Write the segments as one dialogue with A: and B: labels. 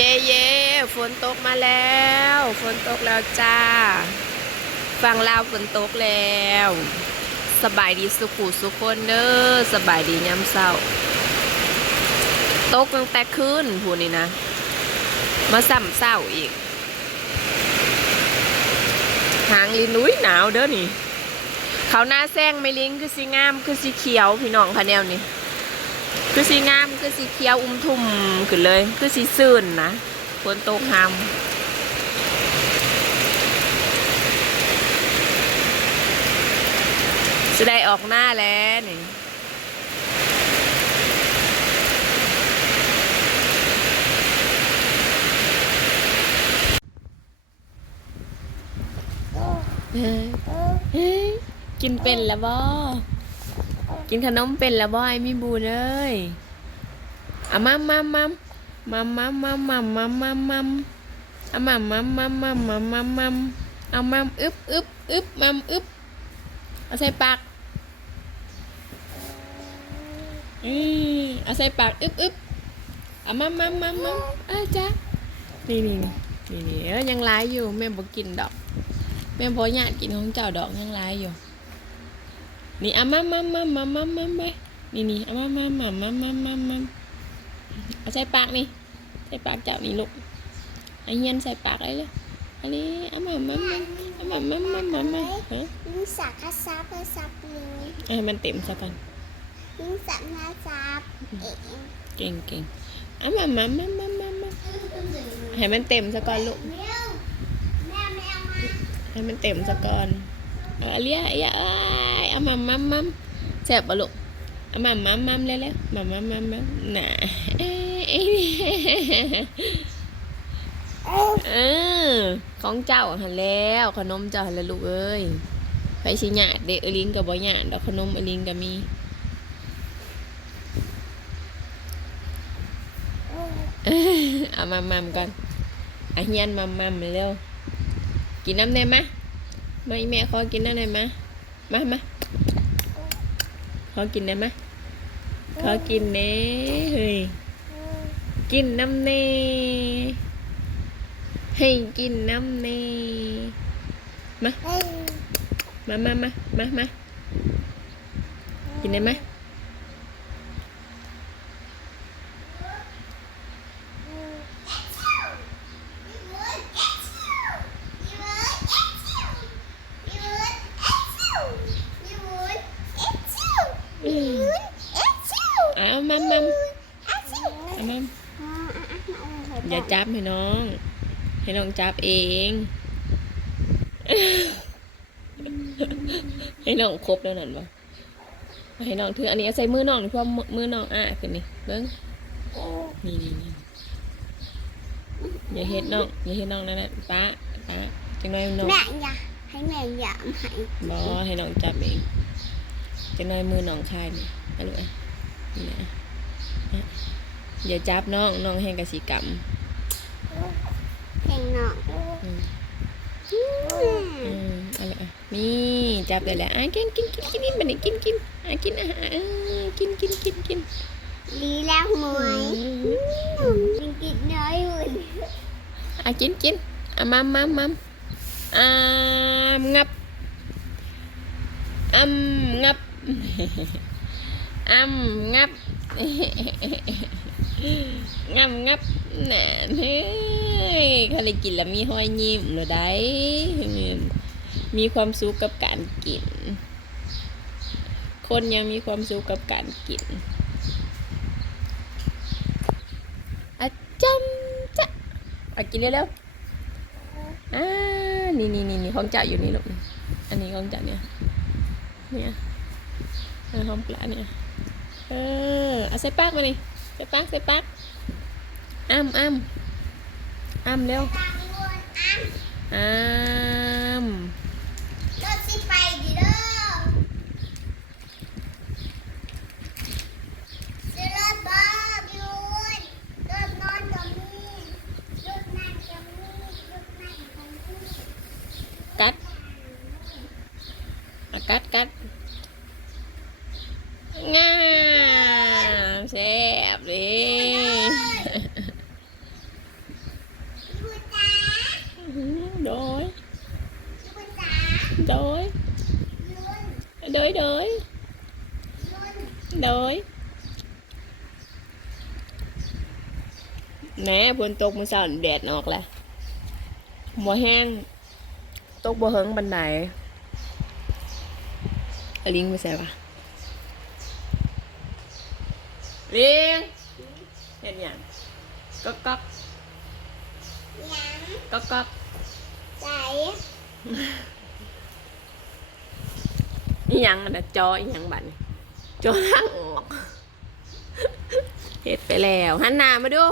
A: เย่เย่ฝนตกมาแล้ว ฝนตกแล้วจ้าฟังลาวฝนตกแล้ว สบายดีสุขุสุขคนเด้อสบายดีย้ำเศร้าตกตั้งแต่คืนพูนี่นะ มาซ้ำเศร้าอีก หางลินุ้ยหนาวเด้อนี่ เขาหน้าแซงไม่ลิงคือสีงามคือสีเขียวพี่น้องคะแนวนี่ คือสีงามคือสีเขียวอุ้มทุ่มขึ้นเลย คือสีซื่นนะฝนตกหามจะได้ออกหน้าแล้วนี่เฮ้ยเฮ้ยกินเป็นแล้วบ่ กินขนมเป็นแล้วบ่ไอ้มีบูเอ้ยอะมัมมัมมัมมัมมัมมัมมัมมัมมัมมัมอะมัมมัมมัมมัมมัมมัมมัมเอามัมอึบอึบอึบมัมอึบเอาใส่ปากอือเอาใส่ปากอึบอึบอะมัมมัมมัมมัมอะจ้ะนี่นี่นี่นี่นี่เออยังร้ายอยู่แม่บอกกินดอกแม่พอญาติกินของเจ้าดอกยังไรอยู่ นี่อะมามามามามามามานี่นี่อะมามามามามามามาเอาใส่ปากนี่ใส่ปากเจ้านี่ลูกไอ้เงี้ยนใส่ปากเลยเลยอันนี้อะมามามาอะมามามามามาเฮ้ย
B: ลิงสักกระซับกระซับลิง
A: ให้มันเต็มซะก่อน
B: ลิงสักกระซับเอง
A: เก่งเก่งอะมามามามามามาให้มันเต็มซะก่อนลูก
B: แมวแมวแมวมา
A: ให้มันเต็มซะก่อนเอาเลี้ยเอ้ยเอ้ย เอามามัมมัมแซ่บปะลูกเอามามัมมัมเร็วๆมามัมมัมมัมน่ะเออของเจ้าหันแล้วขนมเจ้าหันแล้วลูกเอ้ยไปสิหยาดเด็กอลิงกับบ่หยาดดอกขนมอลิงก็มีเอามามัมก่อนอะเฮียนมัมมัมเร็วกินน้ำได้ไหมะมาอีแม่ขอกินน้ำได้ไหม มามาขอกินได้ไหมะขอกินเน่เฮ้ยกินน้ำเน่ให้กินน้ำเน่
B: เฮ้ย
A: มามามามามากินได้ไหมะ
B: อืม
A: เอามามาเอามาอย่าจับให้น้อง ให้น้องจับเอง ให้น้องครบแล้วนั่นวะให้น้องถืออันนี้เอาใส่มือน้องนี่เพราะมือมือน้องอะขึ้นนี่เบิ้งนี่นี่นี่อย่าเฮ็ดน้องอย่าเฮ็ดน้องนั่นแหละป้าป้าจังน้อยน้อง
B: แม่อย่าให้แม่อย่าให้
A: บอให้น้องจับเอง จังน้อยมือน้องคายนี่ไปเลยนี่นะอะอย่าจับน้องน้องแห่งกสิกรรม
B: เพลงน้อง
A: อืมอืมเอาเลยอะนี่จับได้แล้วอะกินกินกินกินกินบันนี้กินกินอะกินอาหารเออกินกินกินกิน
B: ลีแล้วมวย
A: อืม
B: กินกินน้อยอยู่
A: อะกินกินอะมัมมัมมัมอ่างับอ่ำงับ อ่ำงับงับงับน่ะเฮ้ยเขาเลยกินแล้วมีห้อยยิ้มเลยได้ มีความสุขกับการกิน คนยังมีความสุขกับการกินอะจำจะอะกินเร็วๆอ่านี่นี่นี่นี่ของจ่าอยู่นี่ลูก อันนี้ของจ่าเนี่ย เนี่ย หอมปลาเนี่ย เออเอาใส่ปากมานี่ใส่ปากใส่ปากอ้ำอ้ำอ้ำเร็วอ้ำ
B: รถสิไปดิเด้อซื้อรถบ้าบิวรถนอนก็มีรถนั่ งามแซ่บเลย
A: โดยโดยโดยโดยโดยแหน่ฝนตกมือสานแดดออกแหละหมวแห้ง ตกบ่เฮิงบันไดอลิงไปใส่ปะ ลิงเห็นหยังก๊อกก๊อก
B: ยัง
A: ก๊อกก๊อก
B: ใส่
A: อีหยังอันน่ะจออีหยังบัดนี้จอทางออกเฮ็ดไปแล้วหันหน้ามาดู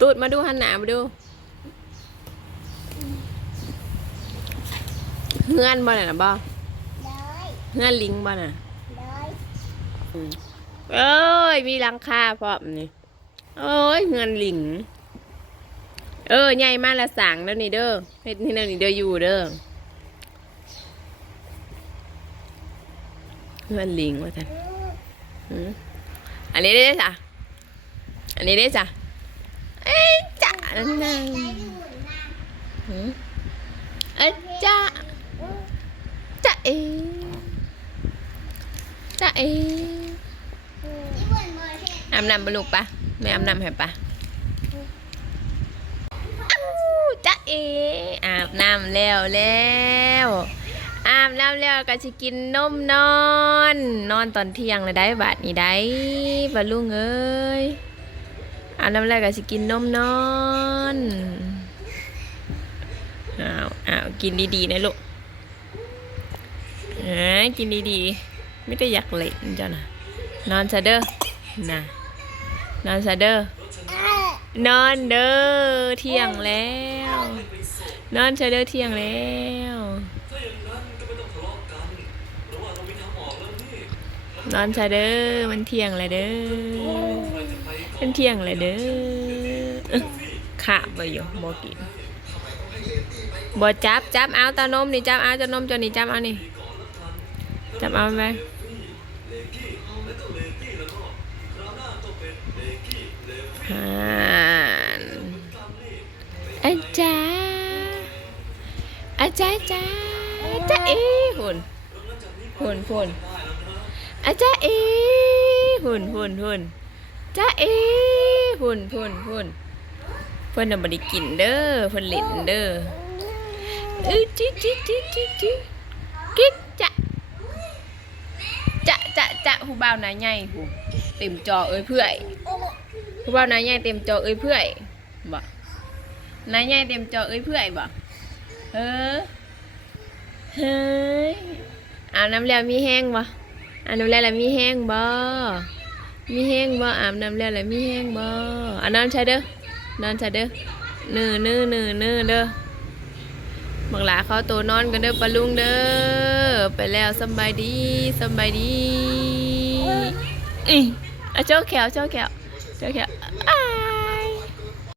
A: ตูดมาดูหันหน้ามาดูเฮือนบ่น่ะนะบ่
B: เลย
A: เฮือนลิงบ่น่ะ
B: เลย
A: อืม เอ้ย มีลังคาพร้อมนี่เอ้ยเฮือนลิง เออใหญ่มากละสั่งแล้วนี่เด้อเฮ็ดนี่แล้วนี่เด้ออยู่เด้อเฮือนลิงว่าซั่น
B: อั
A: นนี้ได้จ้ะอันนี้ได้จ้ะเอ้ยจ้ะนั่นเอ้ยจ้ะจ้ะเอ๋จ้ะเอ๋
B: ที่บนบนเห็ด
A: อาบน้ำปะลูกปะแม่อาบน้ำให้ปะอ้าวจ้ะเอ๋อาบน้ำแล้วแล้วอาบน้ำแล้วก็จะกินนมนอน นอนตอนเที่ยงเลยได้บาทนี้ได้บาลุงเอ้ยอาบน้ำแล้วก็จะกินนมนอนอ้าวอ้าวกินดีๆนะลูกเอ้กินดีๆไม่ได้อยากเล่นจ้ะนะนอนซะเด้อนะ นอนซะเด้อนอนเด้อเที่ยงแล้ว นอนซะเด้อเที่ยงแล้วนอนซะเด้อมันเที่ยงแล้วเด้อมันเที่ยงแล้วเด้อขาบไปอยู่บ่กินบ่จับจับเอาตานมนี่จับเอาจานมจ้านี่จับเอานี่จับเอาไห่า อาจารย์อาจารย์จ้าจ้าเอหุ่นหุ่นหุ่นอาจ้าเอหุ่นหุ่นหุ่นจ้าเอหุ่นหุ่นหุ่นเพิ่นน่ะบ่ได้กินเด้อเพิ่อนเล่นเด้อเอ้ยจิจิจิจิจิกิ๊กจะจะจะจะผู้บ่าหน้าใหญ่ผู้เต็มจอเอ้ยเพื่อย ผู้บ่าวหน้าใหญ่เต็มจอเอ้ยเพื่อยบ่หน้าใหญ่เต็มจอเอ้ยเพื่อยบ่เออเฮ้ยอาบน้ำแล้วมีแห้งบ่อาบน้ำแล้วล่ะมีแห้งบ่มีแห้งบ่อาบน้ำแล้วล่ะมีแห้งบ่อะนอนใช่เด้อนอนใช่เด้อเนื้อเนื้อเนื้อเนื้อเด้อบังหลาเขาตัวนอนกันเด้อปะลุงเด้อไปแล้วสำบายดีสำบายดีอีอะเจ้าแขวเจ้าแขวเจ้าแขวอ้า